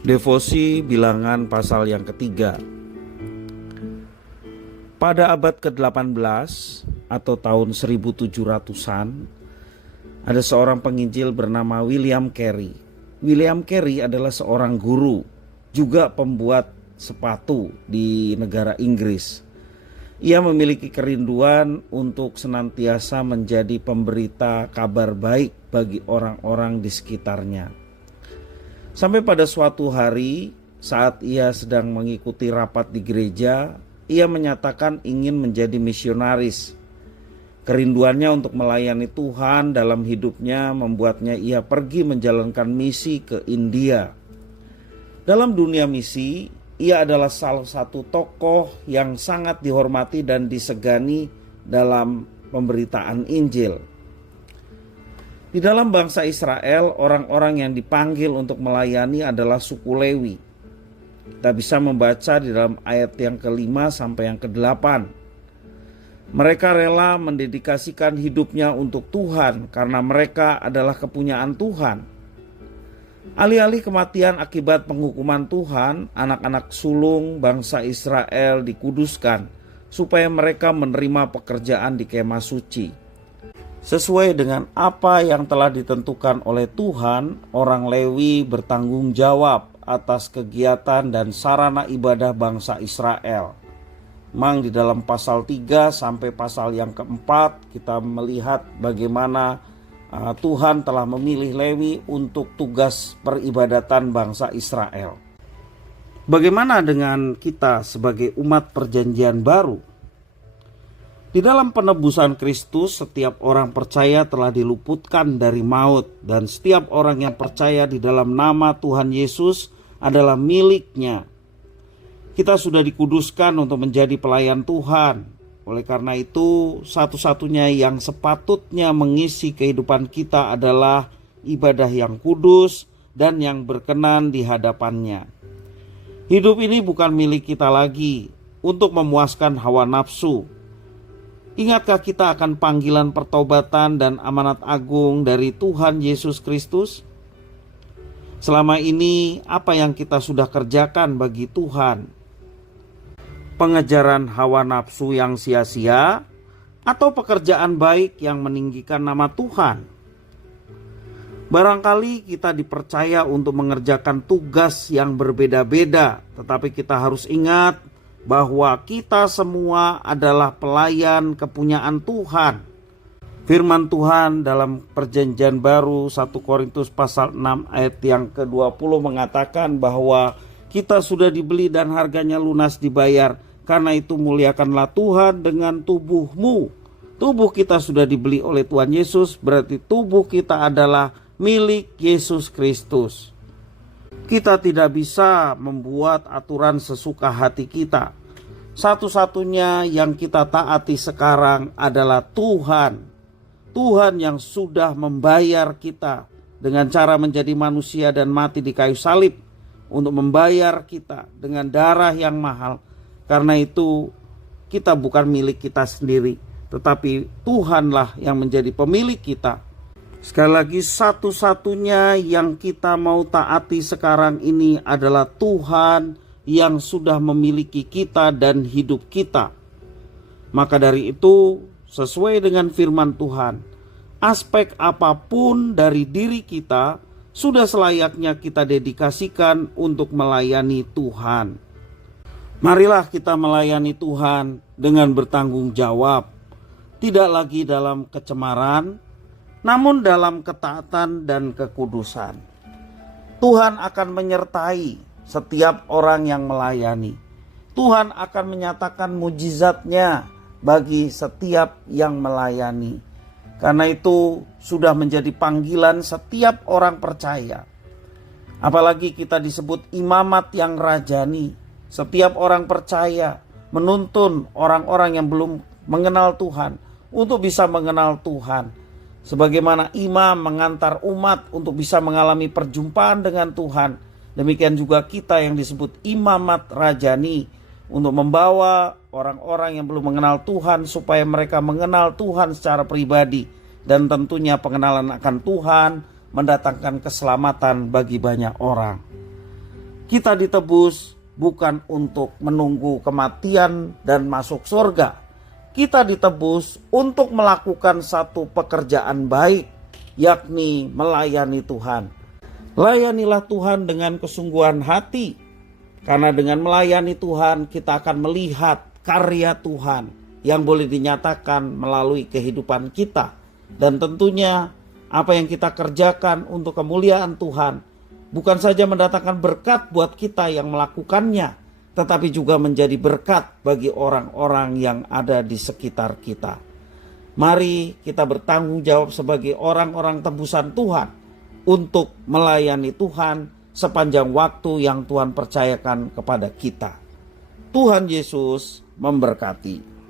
Devosi Bilangan pasal yang ketiga. Pada abad ke-18 atau tahun 1700-an, ada seorang penginjil bernama William Carey. William Carey adalah seorang guru, juga pembuat sepatu di negara Inggris. Ia memiliki kerinduan untuk senantiasa menjadi pemberita kabar baik bagi orang-orang di sekitarnya. Sampai pada suatu hari saat ia sedang mengikuti rapat di gereja, ia menyatakan ingin menjadi misionaris. Kerinduannya untuk melayani Tuhan dalam hidupnya membuatnya ia pergi menjalankan misi ke India. Dalam dunia misi, ia adalah salah satu tokoh yang sangat dihormati dan disegani dalam pemberitaan Injil. Di dalam bangsa Israel, orang-orang yang dipanggil untuk melayani adalah suku Lewi. Kita bisa membaca di dalam ayat yang ke-5 sampai yang ke-8. Mereka rela mendedikasikan hidupnya untuk Tuhan karena mereka adalah kepunyaan Tuhan. Alih-alih kematian akibat penghukuman Tuhan, anak-anak sulung bangsa Israel dikuduskan supaya mereka menerima pekerjaan di kemah suci. Sesuai dengan apa yang telah ditentukan oleh Tuhan, orang Lewi bertanggung jawab atas kegiatan dan sarana ibadah bangsa Israel. Memang di dalam pasal 3 sampai pasal yang keempat kita melihat bagaimana Tuhan telah memilih Lewi untuk tugas peribadatan bangsa Israel. Bagaimana dengan kita sebagai umat perjanjian baru? Di dalam penebusan Kristus, setiap orang percaya telah diluputkan dari maut, dan setiap orang yang percaya di dalam nama Tuhan Yesus adalah miliknya. Kita sudah dikuduskan untuk menjadi pelayan Tuhan. Oleh karena itu, satu-satunya yang sepatutnya mengisi kehidupan kita adalah ibadah yang kudus dan yang berkenan di hadapannya. Hidup ini bukan milik kita lagi untuk memuaskan hawa nafsu. Ingatkah kita akan panggilan pertobatan dan amanat agung dari Tuhan Yesus Kristus? Selama ini apa yang kita sudah kerjakan bagi Tuhan? Pengejaran hawa nafsu yang sia-sia atau pekerjaan baik yang meninggikan nama Tuhan? Barangkali kita dipercaya untuk mengerjakan tugas yang berbeda-beda, tetapi kita harus ingat bahwa kita semua adalah pelayan kepunyaan Tuhan. Firman Tuhan dalam perjanjian baru 1 Korintus pasal 6 ayat yang ke-20 mengatakan bahwa kita sudah dibeli dan harganya lunas dibayar. Karena itu muliakanlah Tuhan dengan tubuhmu. Tubuh kita sudah dibeli oleh Tuhan Yesus, berarti tubuh kita adalah milik Yesus Kristus. Kita tidak bisa membuat aturan sesuka hati kita. Satu-satunya yang kita taati sekarang adalah Tuhan. Tuhan yang sudah membayar kita dengan cara menjadi manusia dan mati di kayu salib untuk membayar kita dengan darah yang mahal. Karena itu kita bukan milik kita sendiri, tetapi Tuhanlah yang menjadi pemilik kita. Sekali lagi, satu-satunya yang kita mau taati sekarang ini adalah Tuhan yang sudah memiliki kita dan hidup kita. Maka dari itu, sesuai dengan firman Tuhan, aspek apapun dari diri kita sudah selayaknya kita dedikasikan untuk melayani Tuhan. Marilah kita melayani Tuhan dengan bertanggung jawab, tidak lagi dalam kecemaran, namun dalam ketaatan dan kekudusan. Tuhan akan menyertai setiap orang yang melayani. Tuhan akan menyatakan mujizatnya bagi setiap yang melayani. Karena itu sudah menjadi panggilan setiap orang percaya. Apalagi kita disebut imamat yang rajani. Setiap orang percaya menuntun orang-orang yang belum mengenal Tuhan untuk bisa mengenal Tuhan. Sebagaimana imam mengantar umat untuk bisa mengalami perjumpaan dengan Tuhan, demikian juga kita yang disebut imamat rajani untuk membawa orang-orang yang belum mengenal Tuhan supaya mereka mengenal Tuhan secara pribadi, dan tentunya pengenalan akan Tuhan mendatangkan keselamatan bagi banyak orang. Kita ditebus bukan untuk menunggu kematian dan masuk surga. Kita ditebus untuk melakukan satu pekerjaan baik, yakni melayani Tuhan. Layanilah Tuhan dengan kesungguhan hati, karena dengan melayani Tuhan kita akan melihat karya Tuhan yang boleh dinyatakan melalui kehidupan kita. Dan tentunya apa yang kita kerjakan untuk kemuliaan Tuhan bukan saja mendatangkan berkat buat kita yang melakukannya, tetapi juga menjadi berkat bagi orang-orang yang ada di sekitar kita. Mari kita bertanggung jawab sebagai orang-orang tebusan Tuhan untuk melayani Tuhan sepanjang waktu yang Tuhan percayakan kepada kita. Tuhan Yesus memberkati.